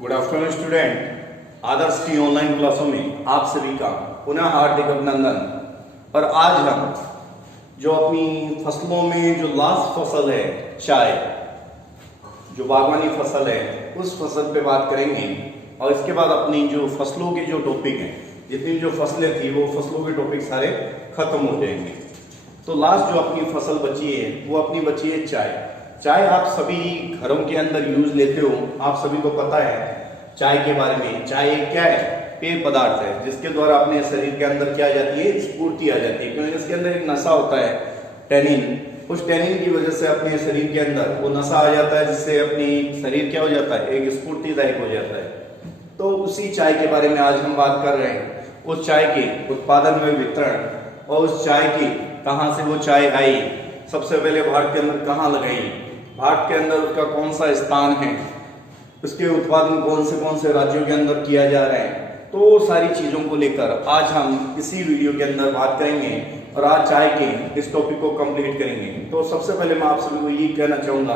Good afternoon student. आदर्श की online क्लासों में आप सभी का पुनः हार्दिक अभिनंदन। और आज हम जो अपनी फसलों में जो लास्ट फसल है चाय, जो बागवानी फसल है, उस फसल पे बात करेंगे। और इसके बाद अपनी जो फसलों के जो टॉपिक हैं, जितनी जो फसलें थी वो फसलों के टॉपिक सारे खत्म हो जाएंगे। तो लास्ट जो अपनी फसल बची है वो अपनी बची है चाय। चाय आप सभी घरों के अंदर यूज लेते हो, आप सभी को पता है चाय के बारे में। चाय क्या है? पेय पदार्थ है जिसके द्वारा अपने शरीर के अंदर क्या आ जाती है? स्फूर्ति आ जाती है, क्योंकि इसके अंदर एक नशा होता है टैनिन। उस टैनिन की वजह से अपने शरीर के अंदर वो नशा आ जाता है, जिससे अपनी शरीर क्या हो जाता है? एक स्फूर्तिदायक हो जाता है। तो उसी चाय के बारे में आज हम बात कर रहे हैं। उस चाय के उत्पादन में वितरण और उस चाय की कहाँ से वो चाय आई, सबसे पहले भारत के अंदर कहाँ लगाई, भारत के अंदर उसका कौन सा स्थान है, उसके उत्पादन कौन से राज्यों के अंदर किया जा रहा है। तो सारी चीजों को लेकर आज हम इसी वीडियो के अंदर बात करेंगे और आज चाय के इस टॉपिक को कंप्लीट करेंगे। तो सबसे पहले मैं आप सभी को ये कहना चाहूंगा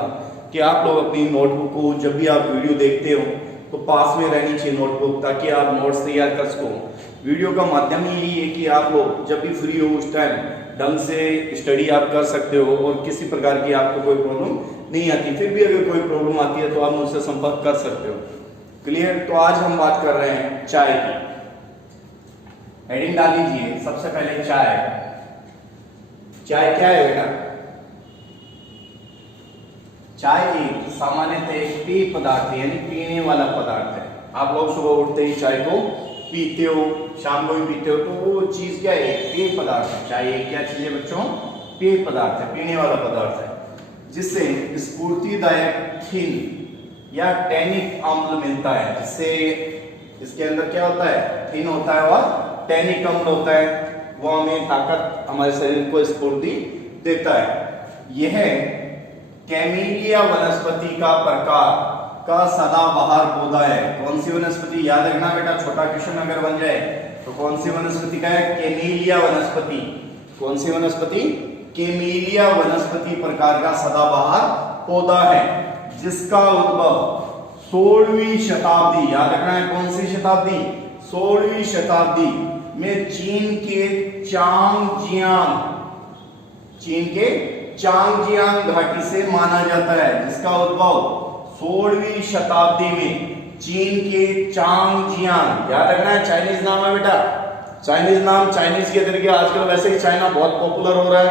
कि आप लोग अपनी नोटबुक को जब भी आप वीडियो देखते हो तो पास में रहनी चाहिए नोटबुक, ताकि आप नोट्स तैयार कर सको। वीडियो का माध्यम यही है कि आप लोग जब भी फ्री हो उस टाइम ढंग से स्टडी आप कर सकते हो और किसी प्रकार की आपको कोई प्रॉब्लम नहीं आती। फिर भी अगर कोई प्रॉब्लम आती है तो आप मुझसे संपर्क कर सकते हो। क्लियर? तो आज हम बात कर रहे हैं चाय की। हेडिंग डाल लीजिए सबसे पहले चाय। चाय क्या है बेटा? चाय एक सामान्यतः एक पेय पदार्थ है, यानी पीने वाला पदार्थ है। आप लोग सुबह उठते ही चाय को पीते हो, शाम को भी पीते हो, तो वो चीज क्या है? पेय पदार्थ है। चाय एक क्या चीज है बच्चों? पेय पदार्थ है, पीने वाला पदार्थ है, जिससे स्फूर्तिदायक थिन या टैनिक अम्ल मिलता है। जिससे इसके अंदर क्या होता है? थिन होता है और टैनिक अम्ल होता है, वो हमें ताकत, हमारे शरीर को स्फूर्ति देता है। यह कैमेलिया वनस्पति का प्रकार का सदाबहार पौधा है। कौन सी वनस्पति? याद रखना बेटा, छोटा क्वेश्चन अगर बन जाए तो कौन सी वनस्पति का है? कैमेलिया वनस्पति। कौन सी वनस्पति? कैमेलिया वनस्पति प्रकार का सदाबहार पौधा है, जिसका उद्भव 16वीं शताब्दी, याद रखना है कौन सी शताब्दी? 16वीं शताब्दी में चीन के चांगजियांग घाटी से माना जाता है। जिसका उद्भव 16वीं शताब्दी में चीन के चांगजियांग, याद रखना है चाइनीज नाम है बेटा, चाइनीज नाम। चाइनीज के तरीके आजकल वैसे ही चाइना बहुत पॉपुलर हो रहा है।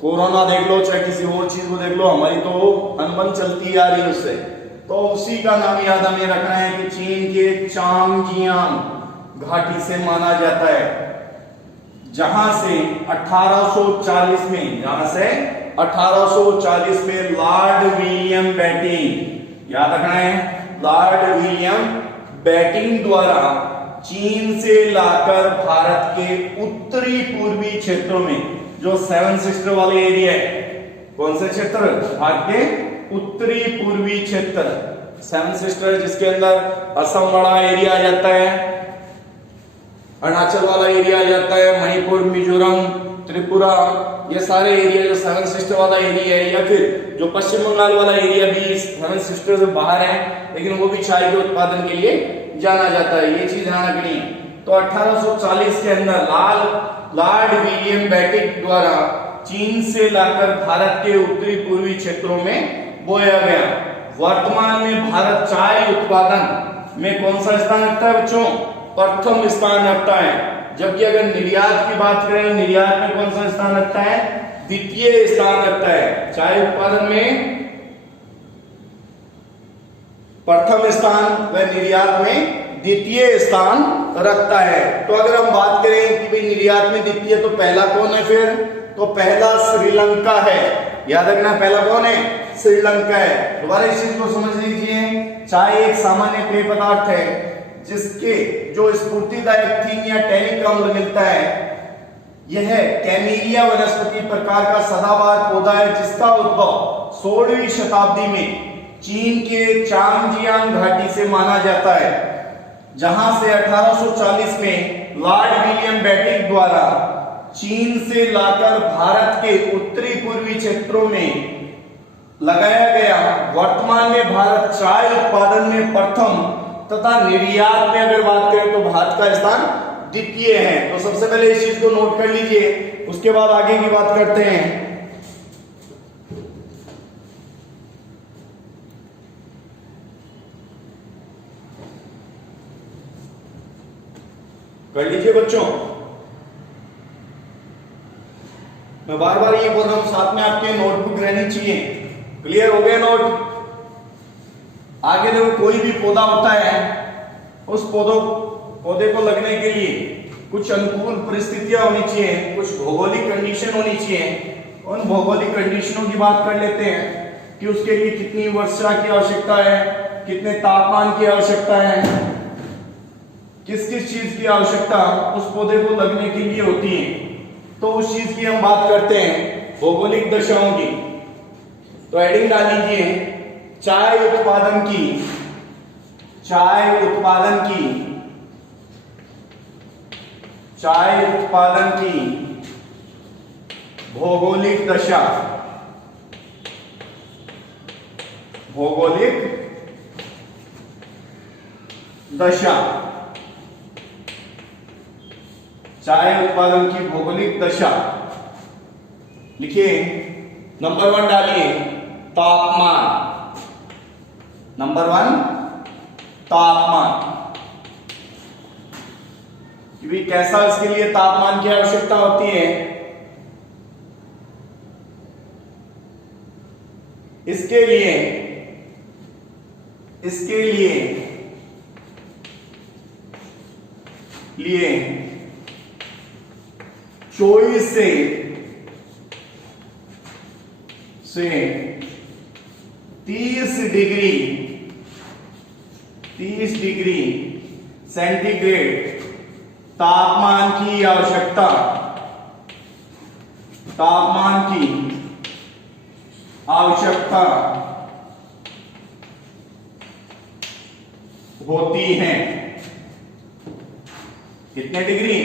कोरोना देख लो चाहे किसी और चीज को देख लो, हमारी तो अनबन चलती आ रही है उससे। तो उसी का नाम याद हमें रखना है कि चीन के चांगजियांग घाटी से माना जाता है, जहां से 1840 में लॉर्ड विलियम बेटिंग, याद रखना है लॉर्ड विलियम बेटिंग द्वारा चीन से लाकर भारत के उत्तरी पूर्वी क्षेत्रों में, जो सेवन सिस्टर वाले एरिया है, कौन से क्षेत्र? भारत के उत्तरी पूर्वी क्षेत्र, सेवन सिस्टर, जिसके अंदर असम वाला एरिया आ जाता है, अरुणाचल वाला एरिया आ जाता है, मणिपुर, मिजोरम, त्रिपुरा, ये सारे एरिया जो सेवन सिस्टर वाला एरिया है, या फिर जो पश्चिम बंगाल वाला एरिया भी सेवन सिस्टर से बाहर है, लेकिन वो भी चाय के उत्पादन के लिए जाना जाता है। ये चीज ध्यान रखनी है। तो 1840 के अंदर लॉर्ड विलियम बेटिंग द्वारा चीन से लाकर भारत के उत्तरी पूर्वी क्षेत्रों में बोया गया। वर्तमान में भारत चाय उत्पादन में कौन सा स्थान रखता है बच्चों? प्रथम स्थान रखता है। जबकि अगर निर्यात की बात करें, निर्यात में कौन सा स्थान रखता है? द्वितीय स्थान रखता है। चाय उत्पादन में प्रथम स्थान व निर्यात में द्वितीय स्थान रखता है। तो अगर हम बात करें कि भाई निर्यात में द्वितीय, तो पहला कौन है फिर? तो पहला श्रीलंका है। याद रखना पहला कौन है? श्रीलंका है। दोबारा इस चीज को समझ लीजिए। चाय एक सामान्य पेय पदार्थ है जिसके जो स्फूर्तिदायक थिन या टैनिक अम्ल मिलता है। यह कैमेलिया वनस्पति प्रकार का सदाबहार पौधा है, जिसका उद्भव 16वीं शताब्दी में चीन के चांगजियांग घाटी से माना जाता है, जहां से 1840 में लॉर्ड विलियम बेटिंग द्वारा चीन से लाकर भारत के उत्तरी पूर्वी क्षेत्रों में लगाया गया। वर्तमान में भारत चाय उत्पादन में प्रथम तथा निर्यात में अगर बात करें तो भारत का स्थान द्वितीय है। तो सबसे पहले इस चीज को नोट कर लीजिए, उसके बाद आगे की बात करते हैं। कर लीजिए बच्चों, मैं बार बार ये बोल रहा हूं, साथ में आपके नोटबुक रहनी चाहिए। क्लियर हो गया नोट? आगे देखो, कोई भी पौधा होता है, उस पौधे को लगने के लिए कुछ अनुकूल परिस्थितियां होनी चाहिए, कुछ भौगोलिक कंडीशन होनी चाहिए। उन भौगोलिक कंडीशनों की बात कर लेते हैं कि उसके लिए कितनी वर्षा की आवश्यकता है, कितने तापमान की आवश्यकता है, किस किस चीज की आवश्यकता उस पौधे को लगने के लिए होती है। तो उस चीज की हम बात करते हैं, भौगोलिक दशाओं की। तो हेडिंग डाल लीजिए, चाय उत्पादन की भौगोलिक दशा, चाय उत्पादन की भौगोलिक दशा लिखिए। नंबर 1 डालिए, तापमान। नंबर 1 तापमान, कि कैसा इसके लिए तापमान की आवश्यकता होती है। इसके लिए 24 से 30 डिग्री सेंटीग्रेड तापमान की आवश्यकता होती है। कितने डिग्री?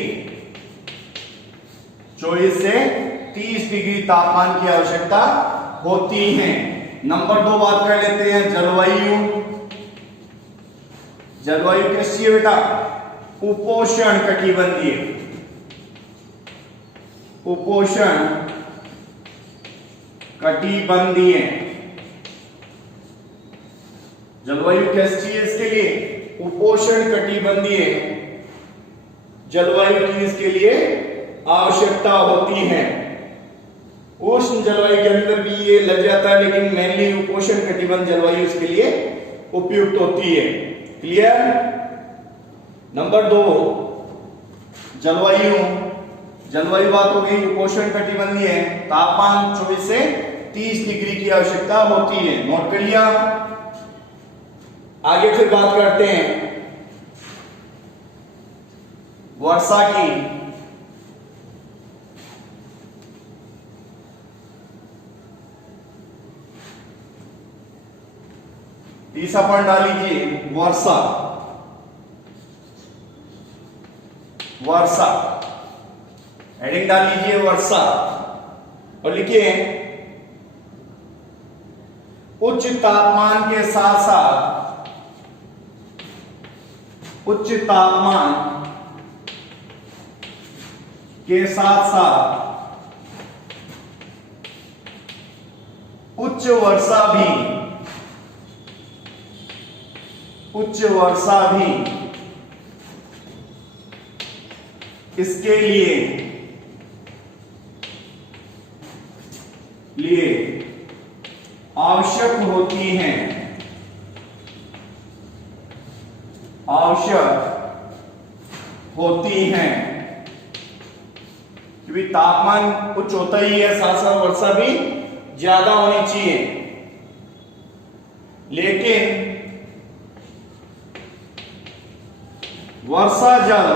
24 से 30 डिग्री तापमान की आवश्यकता होती है। नंबर 2 बात कर लेते हैं, जलवायु कैसी है बेटा? उपोष्ण कटिबंधीय। जलवायु कैसी है इसके लिए? उपोष्ण कटिबंधीय जलवायु की इसके लिए आवश्यकता होती है। उष्ण जलवायु के अंदर भी ये लग जाता है, लेकिन मेनली उपोष्ण कटिबंध जलवायु इसके लिए उपयुक्त होती है। क्लियर? नंबर 2 जलवायु बात हो गई, उपोष्ण कटिबंधीय है, तापमान 24 से 30 डिग्री की आवश्यकता होती है। नोट कर लिया? आगे फिर बात करते हैं वर्षा की। तीसरा पॉइंट डाल लीजिए, वर्षा। हेडिंग डाल लीजिए वर्षा और लिखिए, उच्च तापमान के साथ उच्च वर्षा भी इसके लिए आवश्यक होती हैं, क्योंकि तापमान उच्च होता ही है, साथ साथ वर्षा भी ज्यादा होनी चाहिए। लेकिन वर्षा जल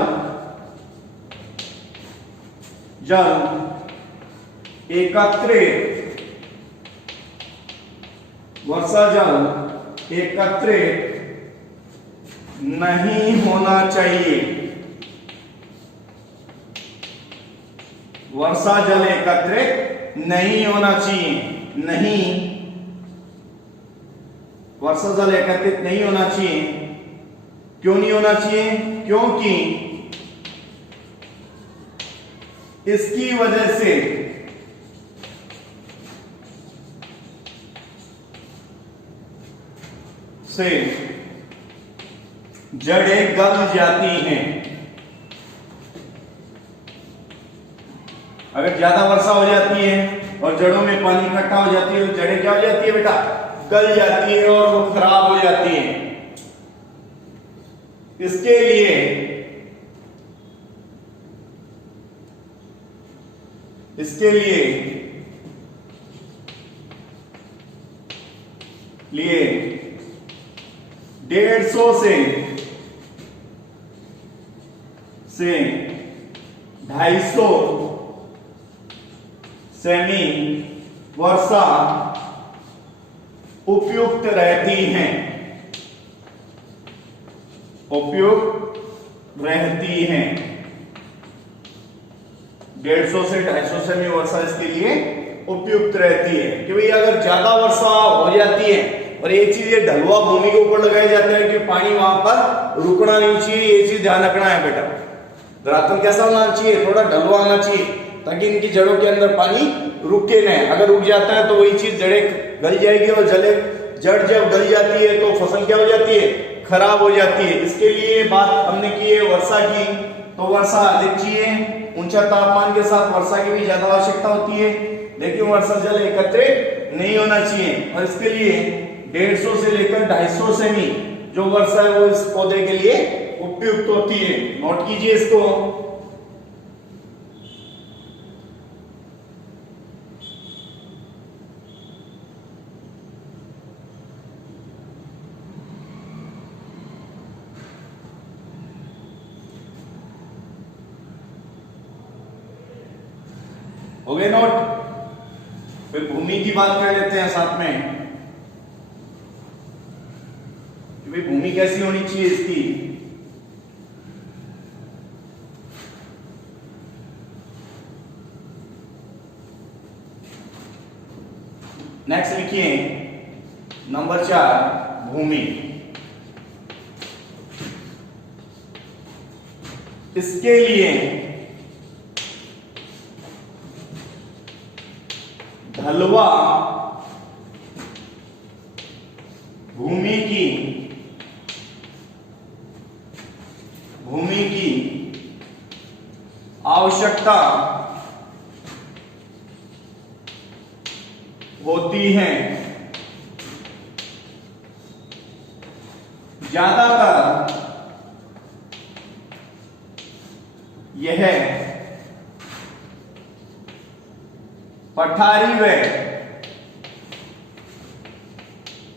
एकत्रित नहीं होना चाहिए। वर्षा जल एकत्रित नहीं होना चाहिए। नहीं वर्षा जल एकत्रित नहीं होना चाहिए। क्यों नहीं होना चाहिए? क्योंकि इसकी वजह से जड़ें गल जाती हैं। अगर ज्यादा वर्षा हो जाती है और जड़ों में पानी इकट्ठा हो जाती है तो जड़ें क्या हो जाती है बेटा? गल जाती है और वो खराब हो जाती है। इसके लिए 150 से 250 सेमी वर्षा उपयुक्त रहती हैं। उपयुक्त रहती हैं। 150 से 250 सेमी वर्षा इसके लिए उपयुक्त रहती है। कि भाई अगर ज्यादा वर्षा हो जाती है, और एक चीज ये ढलुआ भूमि के ऊपर लगाया जाता है कि पानी वहां पर रुकना नहीं चाहिए, ये चीज ध्यान रखना है बेटा। धरातल कैसा होना चाहिए? थोड़ा ढलुआ होना चाहिए ताकि इनकी जड़ों के अंदर पानी रुके नहीं। अगर रुक जाता है तो वही चीज जड़ें गल जाएगी, और जड़ जब गल जाती है तो फसल क्या हो जाती है? खराब हो जाती है। इसके लिए बात हमने की है वर्षा की, तो वर्षा अधिक चाहिए। ऊंचा तापमान के साथ वर्षा की भी ज्यादा आवश्यकता होती है, लेकिन वर्षा जल एकत्रित नहीं होना चाहिए। और इसके लिए 150 से लेकर 250 सेमी जो वर्षा है वो इस पौधे के लिए उपयुक्त होती है। नोट कीजिए इसको। हो गए नोट? फिर भूमि की बात कर लेते हैं साथ में कि भाई भूमि कैसी होनी चाहिए इसकी। नेक्स्ट लिखिए नंबर 4 भूमि। इसके लिए ढलुआ भूमि की आवश्यकता होती है। ज्यादातर यह पठारी व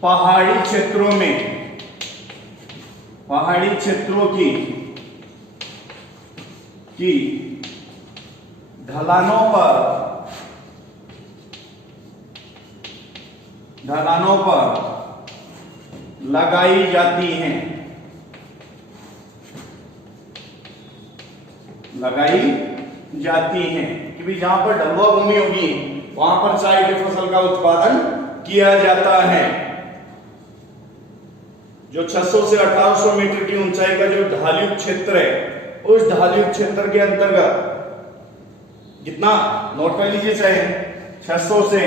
पहाड़ी क्षेत्रों की ढलानों पर लगाई जाती हैं। कि भी जहां पर ढलुआ भूमि होगी वहां पर चाय की फसल का उत्पादन किया जाता है। जो 600 से 1800 मीटर की ऊंचाई का जो ढालयुक्त क्षेत्र है, उस ढालयुक्त क्षेत्र के अंतर्गत कितना नोट कर लीजिए, चाहे 600 से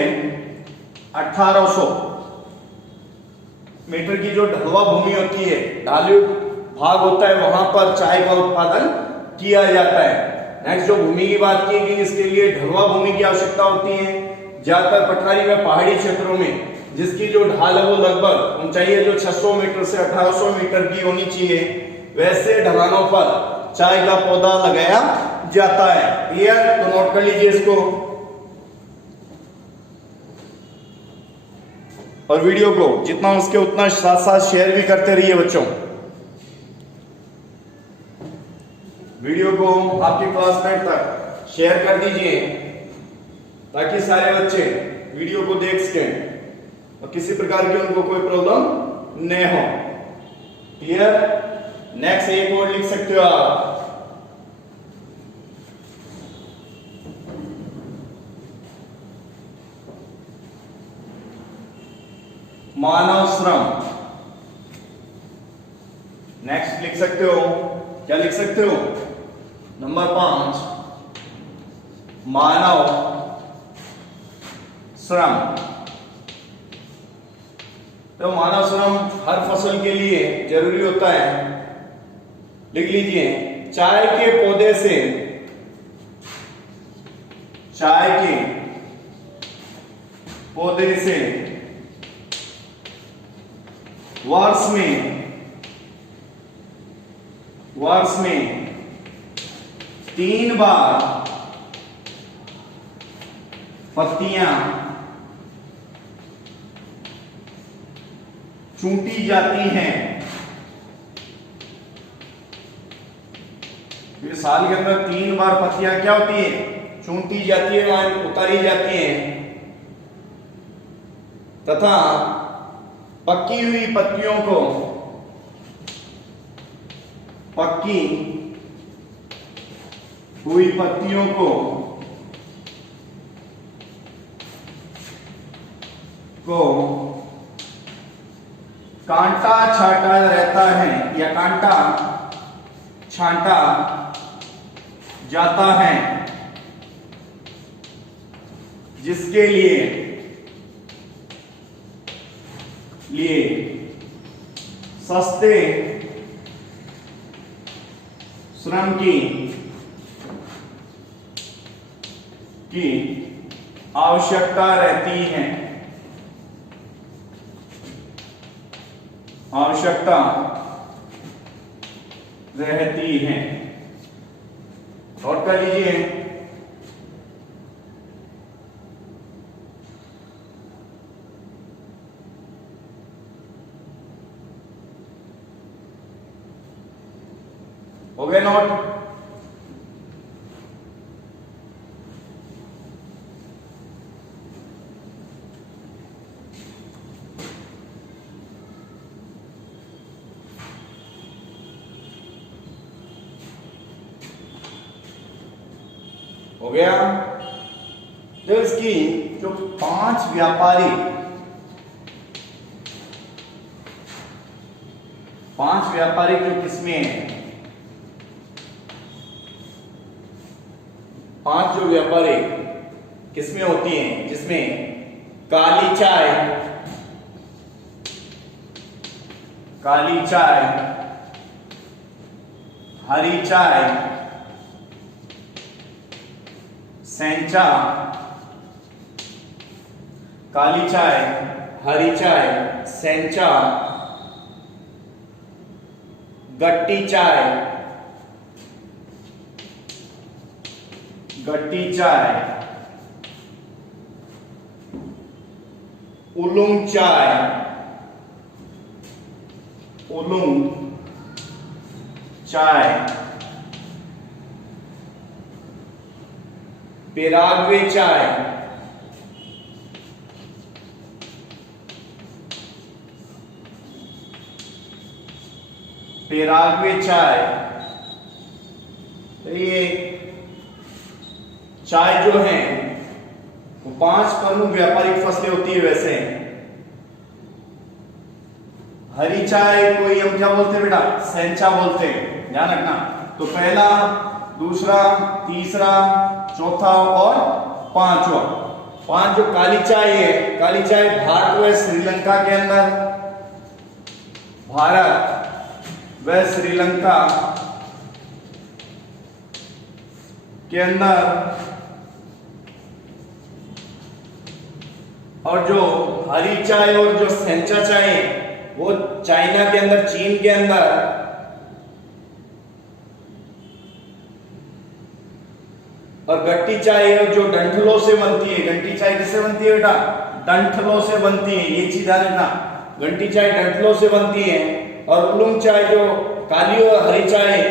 1800 मीटर की जो ढलुआ भूमि होती है, ढालयुक्त भाग होता है, वहां पर चाय का उत्पादन किया जाता है। नेक्स्ट जो भूमि की बात की गई, इसके लिए ढलुआ भूमि की आवश्यकता होती है। ज्यादातर पठारी व पहाड़ी क्षेत्रों में जिसकी जो ढाल है वो लगभग ऊंचाई है जो 600 मीटर से 1800 मीटर की होनी चाहिए, वैसे ढलानों पर चाय का पौधा लगाया जाता है। क्लियर? तो नोट कर लीजिए इसको। और वीडियो को जितना उसके उतना साथ साथ शेयर भी करते रहिए बच्चों। वीडियो को आपके क्लासमेट तक शेयर कर दीजिए ताकि सारे बच्चे वीडियो को देख सकें और किसी प्रकार की उनको कोई प्रॉब्लम न हो। क्लियर? नेक्स्ट एक और लिख सकते हो आप। मानव श्रम। नेक्स्ट लिख सकते हो, क्या लिख सकते हो? नंबर 5 मानव श्रम। तो मानव श्रम हर फसल के लिए जरूरी होता है। लिख लीजिए, चाय के पौधे से वर्ष में 3 बार पत्तियां चूंटी जाती हैं। ये साल के अंदर 3 बार पत्तियां क्या होती है? चूंटी जाती है, वहां उतारी जाती हैं, तथा पकी हुई पत्तियों को कांटा छांटा रहता है या कांटा छांटा जाता है, जिसके लिए सस्ते श्रम की आवश्यकता रहती है। नोट कर लीजिए। हो गए नोट? हो गया? तो इसकी जो 5 व्यापारिक जो किस्में हैं, 5 जो व्यापारिक किस्में होती हैं, जिसमें काली चाय, हरी चाय, सेंचा, काली चाय, हरी चाय, सेंचा, गट्टी चाय, उलूंग चाय, पेराग्वे चाय, तो ये चाय जो है वो 5 प्रमुख व्यापारिक फसलें होती है। वैसे हरी चाय कोई हम क्या बोलते हैं बेटा? सेंचा बोलते हैं, ध्यान रखना। तो पहला, दूसरा, तीसरा, चौथा और 5वां। 5 जो काली चाय है, काली चाय भारत व श्रीलंका के अंदर, और जो हरी चाय और जो सेंचा चाय वो चाइना के अंदर, चीन के अंदर, और गट्टी चाय जो डंठलों से बनती है। गट्टी चाय किससे बनती है बेटा? डंठलों से बनती है, ये चीज ध्यान रखना। गट्टी चाय डंठलों से बनती है। और उलूंग चाय जो काली और हरी चाय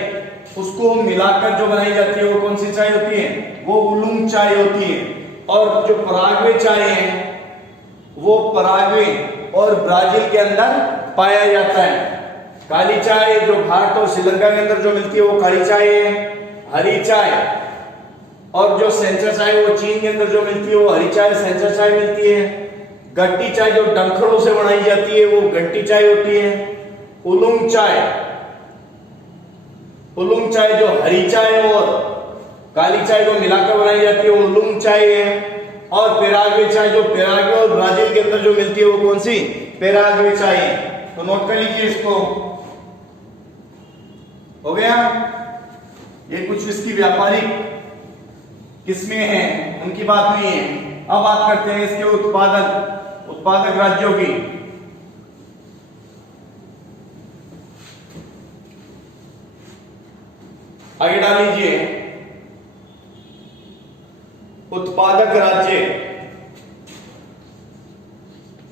उसको मिलाकर जो बनाई जाती है वो कौन सी चाय होती है? वो उलूंग चाय होती है। और जो पराग्वे चाय है वो पराग्वे और ब्राजील के अंदर पाया जाता है। काली चाय जो भारत और श्रीलंका के अंदर जो मिलती है वो काली चाय है। हरी चाय और जो सेंचा चाय वो चीन के अंदर जो मिलती है वो हरी चाय, सेंचा चाय मिलती है। गट्टी चाय जो डंखलों से बनाई जाती है वो गट्टी चाय होती है। उलूंग चाय उलुंग चाय जो हरी चाय और काली चाय को मिलाकर बनाई जाती है वो उलुंग चाय है। और पेराग्वे चाय जो पेराग्वे और ब्राजील के अंदर जो मिलती है वो कौन सी, पेराग्वे चाय है। तो नोट कर लीजिए इसको, हो गया। ये कुछ इसकी व्यापारिक किस्में हैं, उनकी बात नहीं है। अब बात करते हैं इसके उत्पादक राज्यों की। आगे डाल लीजिए उत्पादक राज्य,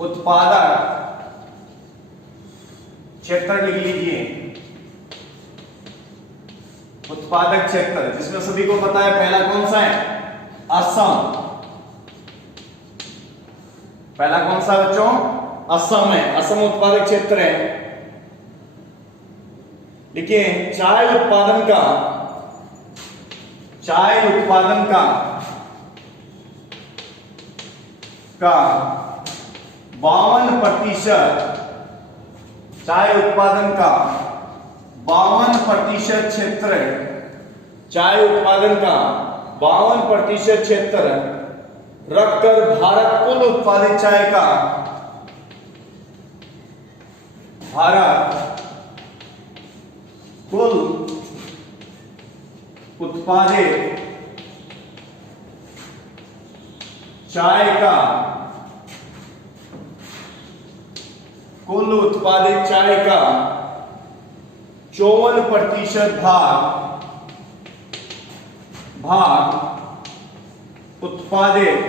उत्पादक क्षेत्र लिख लीजिए। उत्पादक क्षेत्र जिसमें सभी को पता है पहला कौन सा है, असम। पहला कौन सा बच्चों, असम है। असम उत्पादक क्षेत्र है। देखिए चाय उत्पादन का 52%, चाय उत्पादन का 52% क्षेत्र, चाय उत्पादन का 52% क्षेत्र रखकर भारत कुल उत्पादित चाय का, भारत कुल उत्पादित चाय का, कुल उत्पादित चाय का 54% भाग उत्पादित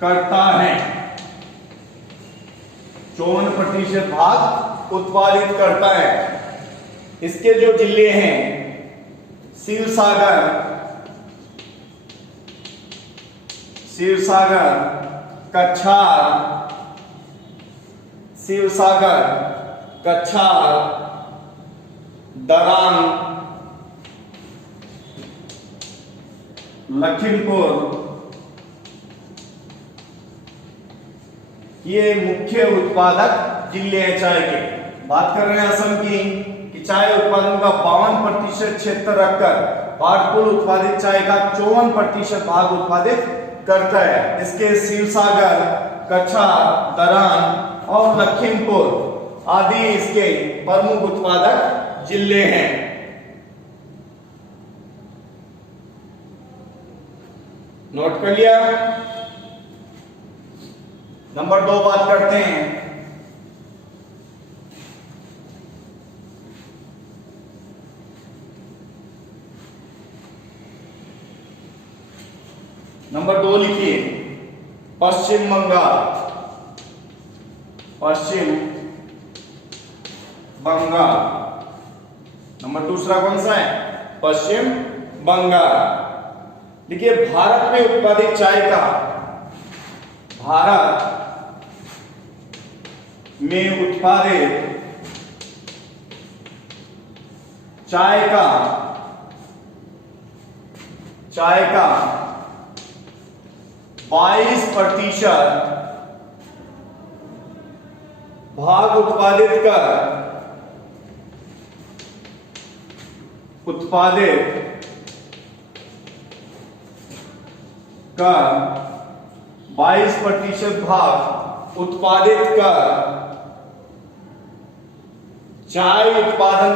करता है। 54% भाग उत्पादित करता है। इसके जो जिले हैं शिवसागर, कछार, दरांग, लखीमपुर, ये मुख्य उत्पादक जिले हैं चाय के। बात कर रहे हैं असम की कि चाय उत्पादन का 52% क्षेत्र रखकर भारत कुल उत्पादित चाय का 54% भाग उत्पादित करता है। इसके शिवसागर, कछार, दरांग और लखीमपुर आदि इसके प्रमुख उत्पादक जिले हैं। नोट कर लिया। नंबर 2 बात करते हैं नंबर 2 लिखिए पश्चिम बंगाल, नंबर दूसरा कौन सा है, पश्चिम बंगाल। देखिए भारत में उत्पादित चाय का, भारत में उत्पादित चाय का 22% भाग उत्पादित कर 22% भाग उत्पादित कर चाय उत्पादन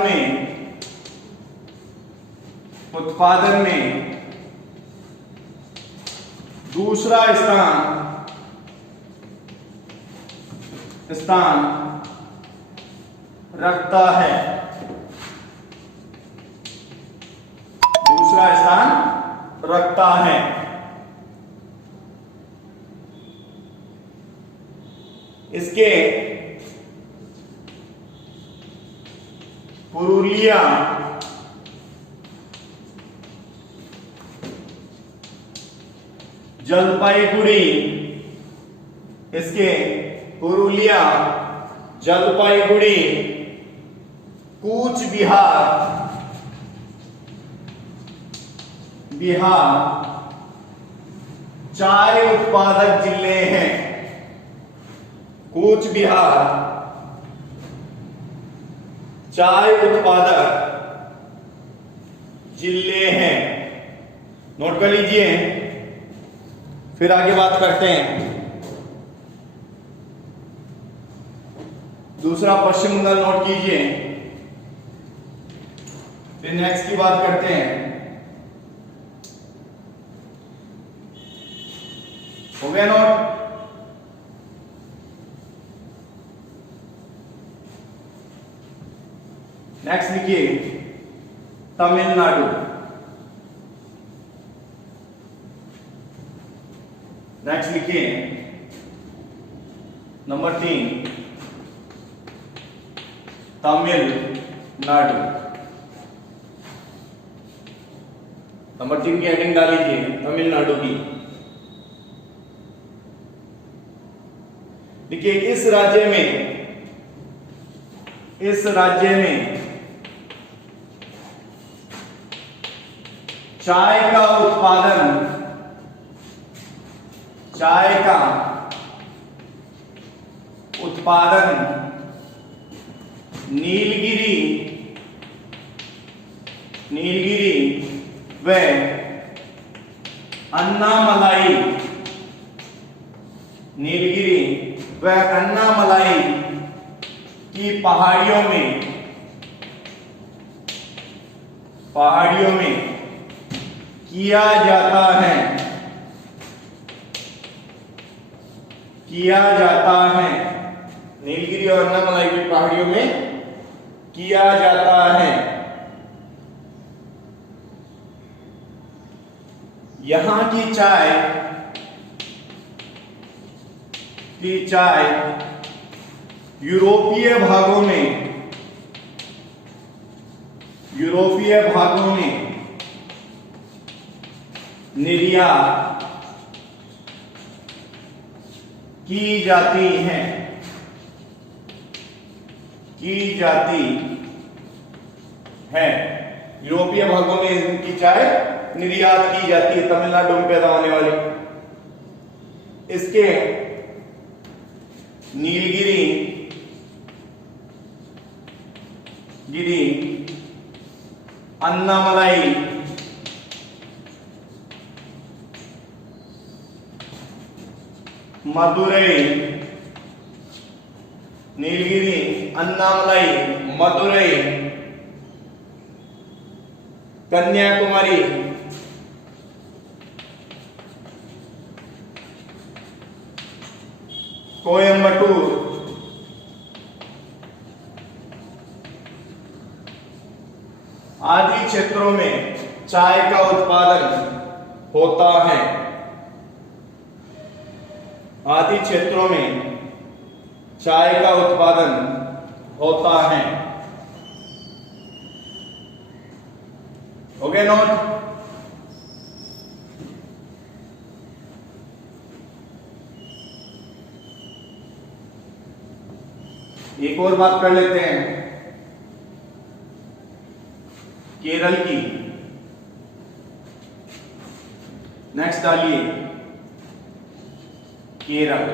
में दूसरा स्थान रखता है, दूसरा स्थान रखता है। इसके पुरुलिया, जलपाईगुड़ी, इसके पुरुलिया, जलपाईगुड़ी, कूच बिहार चाय उत्पादक जिले हैं। कूच बिहार चाय उत्पादक जिले हैं। नोट कर लीजिए, फिर आगे बात करते हैं। दूसरा पश्चिम बंगाल नोट कीजिए, फिर नेक्स्ट की बात करते हैं। हो गया नोट? नेक्स्ट लिखिए तमिलनाडु। नेक्स्ट लिखिए नंबर 3 तमिलनाडु। नंबर 3 की हेडिंग डाल लीजिए तमिलनाडु की। देखिए इस राज्य में चाय का उत्पादन नीलगिरी व अन्नामलाई की पहाड़ियों में किया जाता है। नीलगिरी और अन्नामलाई की पहाड़ियों में किया जाता है। यहां की चाय यूरोपीय भागों में निर्यात की जाती है। यूरोपीय भागों में इनकी चाय निर्यात की जाती है, तमिलनाडु में पैदा होने वाली। इसके नीलगिरी अन्नामलाई मदुरई, नीलगिरी अन्नामलाई मदुरई कन्याकुमारी कोयम्बटूर आदि क्षेत्रों में चाय का उत्पादन होता है। आदि क्षेत्रों में चाय का उत्पादन होता है। हो गया नोट? एक और बात कर लेते हैं केरल की। नेक्स्ट डालिए केरल।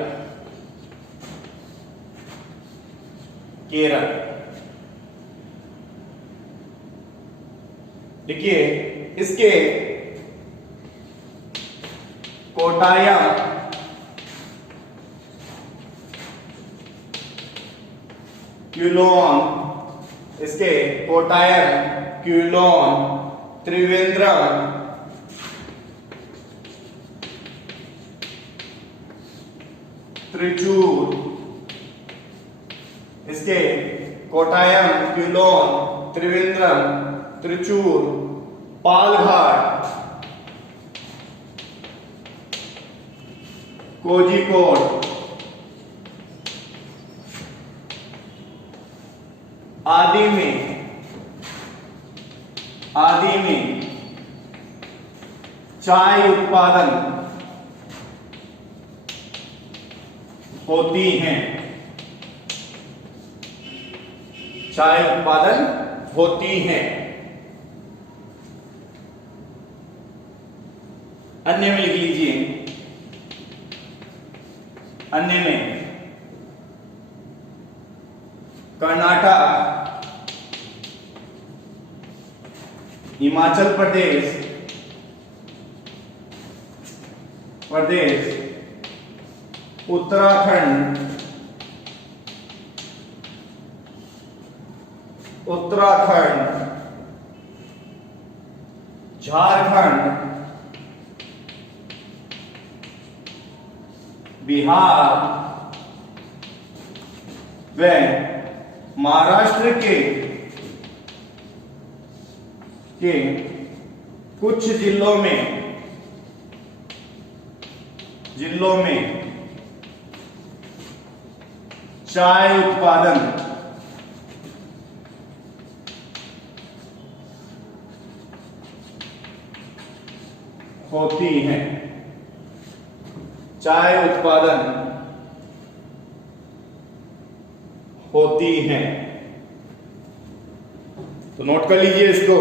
देखिए इसके कोटायम क्यूलोन, त्रिवेंद्रम, त्रिचूर, इसके कोटायम, क्यूलोन, त्रिवेंद्रम, त्रिचूर, पालघाट, कोझिकोड आदि में चाय उत्पादन होती हैं। अन्य में लिख लीजिए, अन्य में कर्नाटक, हिमाचल प्रदेश उत्तराखंड झारखंड, बिहार व महाराष्ट्र के कुछ जिलों में चाय उत्पादन होती है। चाय उत्पादन होती हैं। तो नोट कर लीजिए इसको।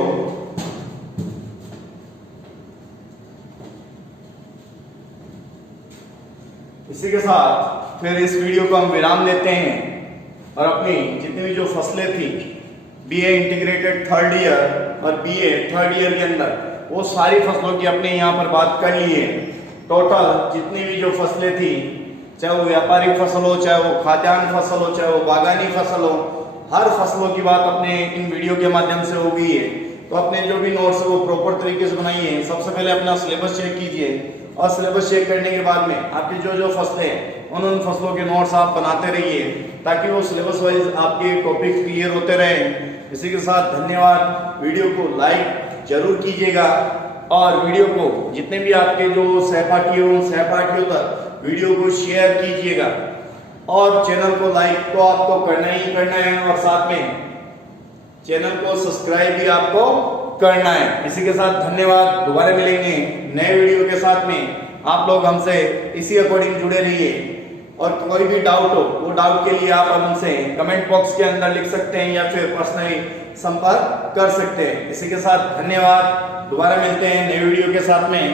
इसी के साथ फिर इस वीडियो को हम विराम लेते हैं और अपनी जितनी भी जो फसलें थी बीए इंटीग्रेटेड थर्ड ईयर और बीए थर्ड ईयर के अंदर, वो सारी फसलों की अपने यहाँ पर बात कर ली है। टोटल जितनी भी जो फसलें थी, चाहे वो व्यापारिक फसल हो, चाहे वो खाद्यान्न फसल हो, चाहे वो बागानी फसल हो, हर फसलों की बात अपने इन वीडियो के माध्यम से हो गई है। तो अपने जो भी नोट्स है वो प्रॉपर तरीके से बनाइए। सबसे पहले अपना सिलेबस चेक कीजिए और सिलेबस चेक करने के बाद में आपकी जो फसलें हैं उन फसलों के नोट्स आप बनाते रहिए ताकि वो सिलेबस वाइज आपके टॉपिक क्लियर होते रहें। इसी के साथ धन्यवाद। वीडियो को लाइक जरूर कीजिएगा और वीडियो को जितने भी आपके जो सहपाठी उन सहपाठियों तक वीडियो को शेयर कीजिएगा और चैनल को लाइक तो आपको करना ही करना है और साथ में चैनल को सब्सक्राइब भी आपको करना है। इसी के साथ धन्यवाद। दोबारा मिलेंगे नए वीडियो के साथ में। आप लोग हमसे इसी अकॉर्डिंग जुड़े रहिए और कोई भी डाउट हो वो डाउट के लिए आप हमसे कमेंट बॉक्स के अंदर लिख सकते हैं या फिर पर्सनली संपर्क कर सकते हैं। इसी के साथ धन्यवाद। दोबारा मिलते हैं नए वीडियो के साथ में।